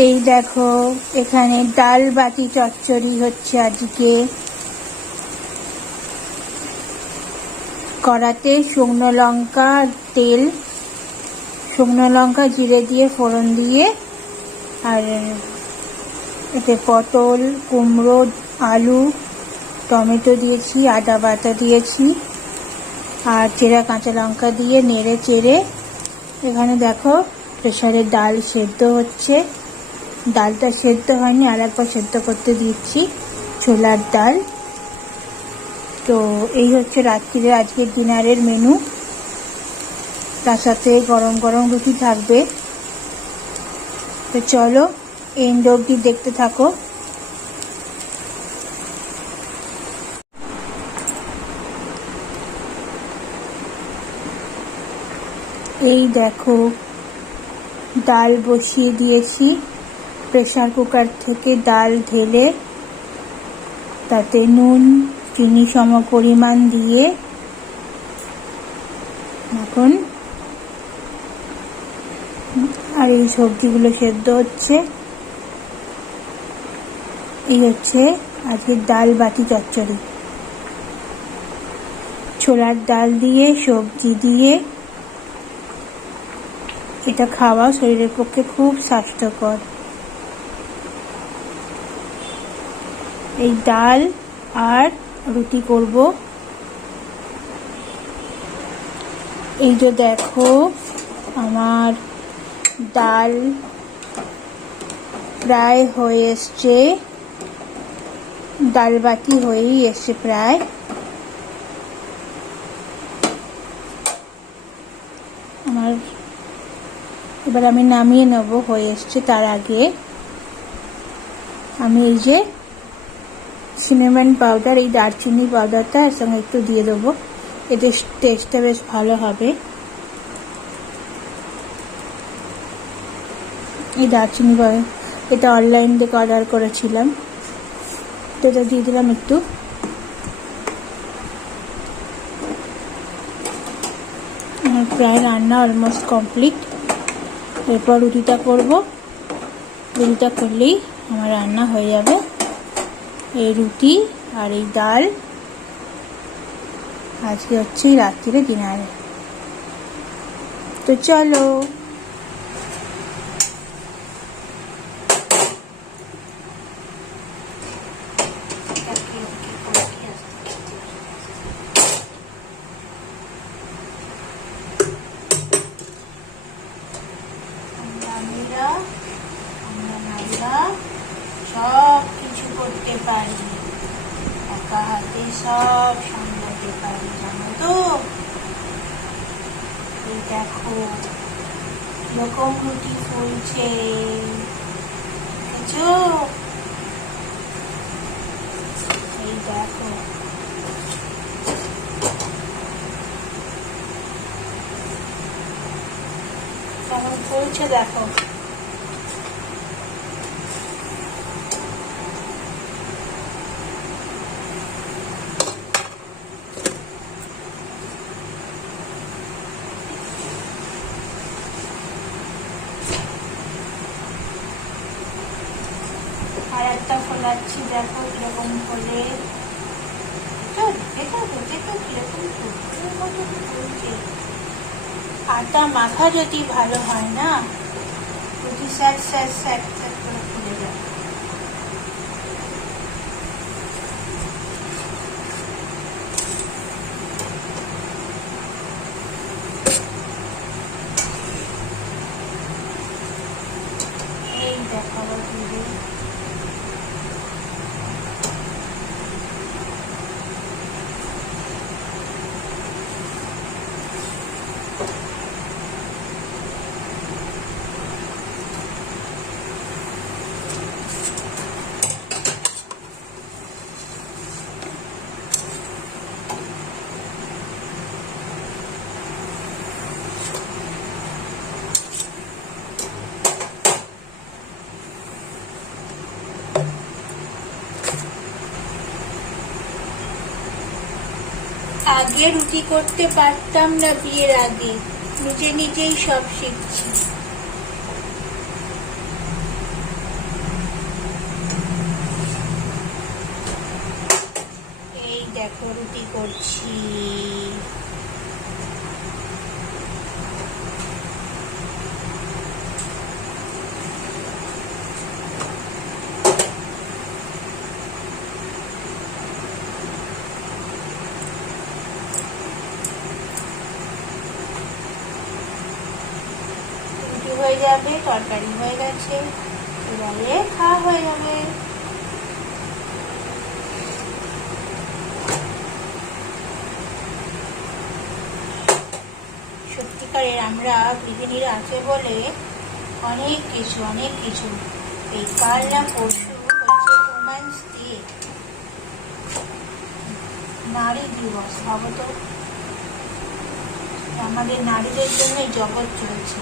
এই দেখো এখানে ডাল বাটি চচ্চড়ি হচ্ছে আজকে। কড়াতে শুকনো লঙ্কা তেল, শুকনো লঙ্কা জিরে দিয়ে ফোড়ন দিয়ে, আর এতে পটল, কুমড়ো, আলু, টমেটো দিয়েছি, আদা বাটা দিয়েছি, আর চেরা কাঁচা লঙ্কা দিয়ে নেড়ে চেড়ে এখানে দেখো প্রেসারে ডাল সেদ্ধ হচ্ছে। ডালটা সেদ্ধ হয়নি, আর একবার সেদ্ধ করতে দিচ্ছি ছোলার ডাল। তো এই হচ্ছে রাত্রিরে আজকের ডিনারের মেনু। তার সাথে গরম গরম রুটি থাকবে। তো চলো এন্ড অবধি দেখতে থাকো। এই দেখো ডাল বসিয়ে দিয়েছি। প্রেসার কুকার থেকে ডাল ঢেলে তাতে নুন চিনি সম পরিমাণ দিয়ে এখন আর এই সবজিগুলো সেদ্ধ হচ্ছে। এই হচ্ছে আজকে ডাল বাটি চচ্চড়ি, ছোলার ডাল দিয়ে সবজি দিয়ে। এটা খাওয়া শরীরের পক্ষে খুব স্বাস্থ্যকর। এই ডাল আর রুটি করব। এই যে দেখো আমার ডাল প্রায় হয়ে এসছে, ডাল বাটি হয়েই এসছে প্রায়। আমার এবার আমি নামিয়ে নেব, হয়ে এসছে। তার আগে আমি এই যে সিনেমন পাউডার, এই দারচিনি পাউডারটা এর সঙ্গে একটু দিয়ে দেবো, এতে টেস্টটা বেশ ভালো হবে। এই দারচিনি পাউডার এটা অনলাইন থেকে অর্ডার করেছিলাম, তো এটা দিয়ে দিলাম একটু। আমার প্রায় রান্না অলমোস্ট কমপ্লিট। এরপর রুটিটা করব। রুটিটা করলেই আমার রান্না হয়ে যাবে। এই রুটি আর এই ডাল আজকে হচ্ছে রাত্রিরে ডিনারে। তো চলো সব কিছু করতে পারি, একা হাতে সব সামলাতে পারি, জানো তো। এই দেখো এরকম রুটি ফুলছে, দেখেছো? এই দেখো কেমন ফুলছে, দেখো। আর একটা ফোলাচ্ছি, দেখো কিরকম ফোলে। আটা মাখা যদি ভালো হয় না, রুটি স্যাট স্যাট স্যাট স্যাট করে ফুলে যায়। এই দেখো আবার ফুলে। আগে রুটি করতে পারতাম না, বিয়ের আগে। নিজে নিজেই সব শিখছি। করছি। হয়ে যাবে, তরকারি হয়ে গেছে, এবারে খাওয়া হয়ে যাবে। সত্যিকারের আমরা গৃহিণীরা আছে বলে অনেক কিছু এই কাল না পরশু হচ্ছে উমেন্স ডে, নারী দিবস। ভাবো তো, আমাদের নারীদের জন্য জগৎ চলছে।